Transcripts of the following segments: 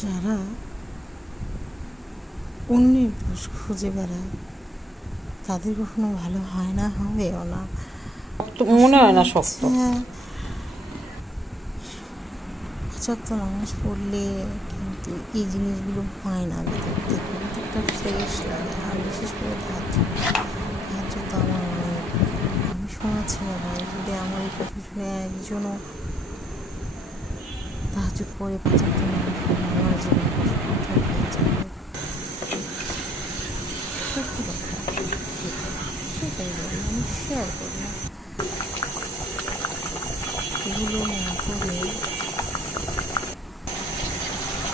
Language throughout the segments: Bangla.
যারা অন্যের দোষ খুঁজে বেড়ায় তাদের কখনো ভালো হয় না, হবেও না। মনে হয় না শক্ত। তো নামাজ পড়লে কিন্তু এই জিনিসগুলো হয় না, ভিতর থেকে ভিতরটা ফ্রেশ লাগে। আর বিশেষ করে তাহাজ্জুদ তো আমার অনেক, আমি শোনাচ্ছি না ভাই, যদি আমার এই কথা শুনে একজনও তাহাজ্জুদ পড়ে ৫ ওয়াক্ত নামাজ পড়ে আমার জীবন পরিবর্তন হয়ে যাবে। সত্যি কথা, সেটাই বলি, আমি শেয়ার করলাম। এগুলো না করে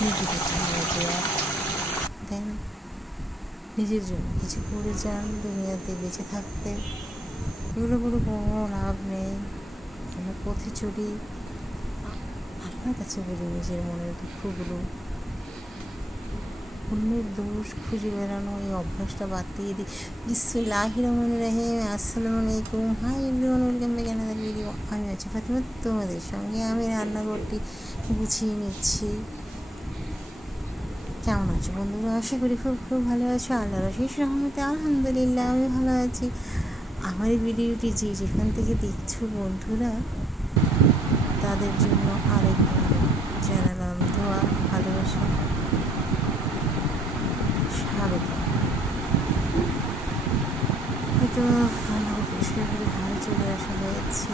নিজেকে ঠান্ডা দেওয়া, দেন নিজের জন্য কিছু করে যান দুনিয়াতে বেঁচে থাকতে। এগুলো করে কোনো লাভ নেই। আমরা পথে চলি, আপনার কাছে বলি নিজের মনের দুঃখগুলো, অন্যের দোষ খুঁজে বেড়ানো এই অভ্যাসটা বাদ দিয়ে দিই। বিসমিল্লাহির রহমানির রহিম। আসসালামু আলাইকুম, hi everyone, welcome back another video. আমি আছি ফাতিমা, তোমাদের সঙ্গে। আমি রান্নাঘরটি গুছিয়ে নিচ্ছি। কেমন আছো বন্ধুরা? আশা করি খুব খুব ভালো আছো। আল্লাহর অশেষ রহমতে আলহামদুলিল্লাহ আমি ভালো আছি। আমার এই ভিডিওটি যে যেখান থেকে দেখছো বন্ধুরা, তাদের জন্য আরেকবার জানালাম দোয়া, ভালোবাসা, স্বাগত। হয়তো রান্নাঘর পরিষ্কার করে ঘরে চলে আসা হয়েছে।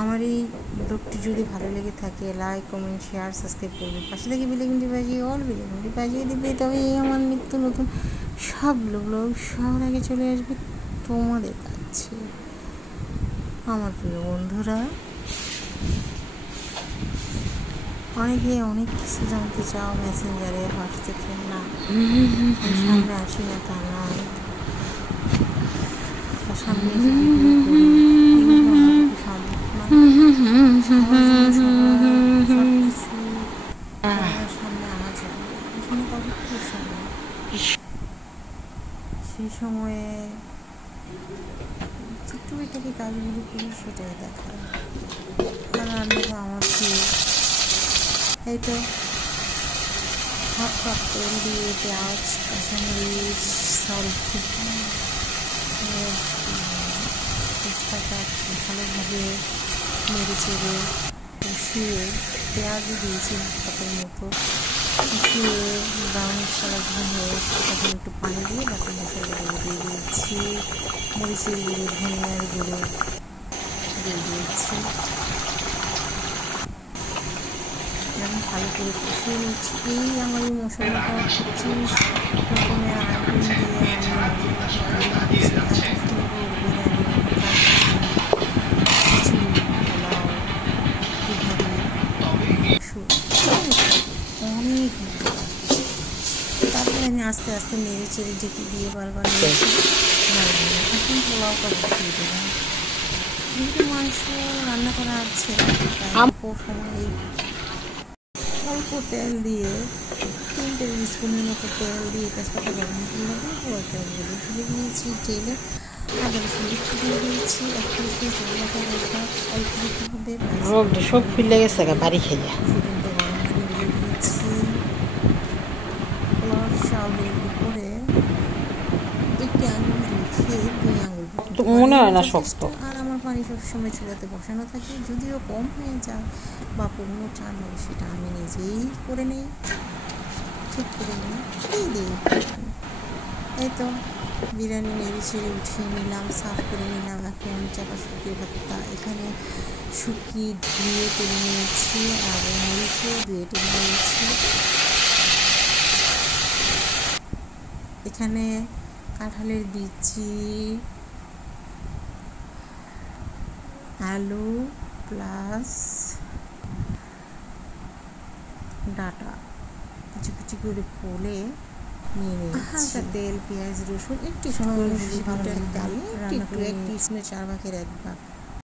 আমার এই ব্লগটি যদি ভালো লেগে থাকে লাইক, কমেন্ট, শেয়ার, সাবস্ক্রাইব করবে। পাশে থেকে বেলাইকনটি বাজিয়ে অল বেলাইকনটি বাজিয়ে দিবে, তবে আমার নিত্য নতুন সব ব্লগ সবার আগে চলে আসবে তোমাদের কাছে। আমার প্রিয় বন্ধুরা, অনেকে অনেক কিছু জানতে চাও মেসেঞ্জারে, হোয়াটসঅ্যাপে। না, সামনে আসি না তা নয়, সামনে সেই সময়ে টুকিটাকি কাজগুলো করি, সেটাই দেখায়। কারণ আমি তো আমার প্রিয়, এই তো হাফ কাপ তেল দিয়ে পেঁয়াজ, কাঁচামরিচ, তেজপাতা ভালোভাবে নেড়ে চেড়ে কষিয়ে, পেঁয়াজও দিয়েছি কাপের মতো, কষিয়ে ব্রাউন কালার হয়ে তখন একটু পানি দিয়ে বাকি মশলাগুলো দিয়ে দিয়েছি। মরিচের গুঁড়ো, ধনিয়ার গুঁড়ো দিয়ে দিয়েছি। যেমন ভালো করে কষিয়ে নিচ্ছি। এই আমার এই মশলাটা 25 রকমের আইটেম দিয়ে আমি অনেক, তারপরে আমি আস্তে আস্তে নেড়ে চেড়ে ঢেকে দিয়ে বারবার এখন পোলাওটা বসিয়ে দিলাম। যেহেতু মাংস রান্না করা আছে, অল্প সময় অল্প তেল দিয়ে 3 টেবিল স্পুনের মতো তেল দিয়ে তেজপাতা গরম করলে পুরো তেলগুলো ঢেলে দিয়েছি। তেলে আদা রসুন দিয়ে দিয়েছি। 1 টিস্পুন চাল বাটা অল্প দিতে হবে, সব ফিলে গেছে বাড়ি খেয়ে ফুটন্ত গরম পানি দিয়ে দিয়েছি। পোলাওয়ার চাউলের উপরে 1 আঙুল রেখে 2 আঙুল মনে হয় না শক্ত। আর আমার পানি সবসময় চুলাতে বসানো থাকে, যদিও কম হয়ে যায় বা পুরনো চাল হয় সেটা আমি নিজেই করে নেই, ঠিক করে নিই, দিই। এই তো বিরিয়ানি নেড়ে ছেড়ে উঠিয়ে নিলাম, সার্ভ করে নিলাম। এখন চাপা শুকিয়ে ভাতটা এখানে শুকিয়ে ধুয়ে তুলে নিয়েছি আর মরিচও ধুয়ে তুলে নিয়েছি। এখানে কাঁঠালের বিচি, আলু প্লাস ডাটা কিছু কিছু করে পোলে নিয়ে নিয়েছি। তেল, পেঁয়াজ, রসুন একটু সময় 1 টিস্পুনের 4 ভাগের 1 ভাগ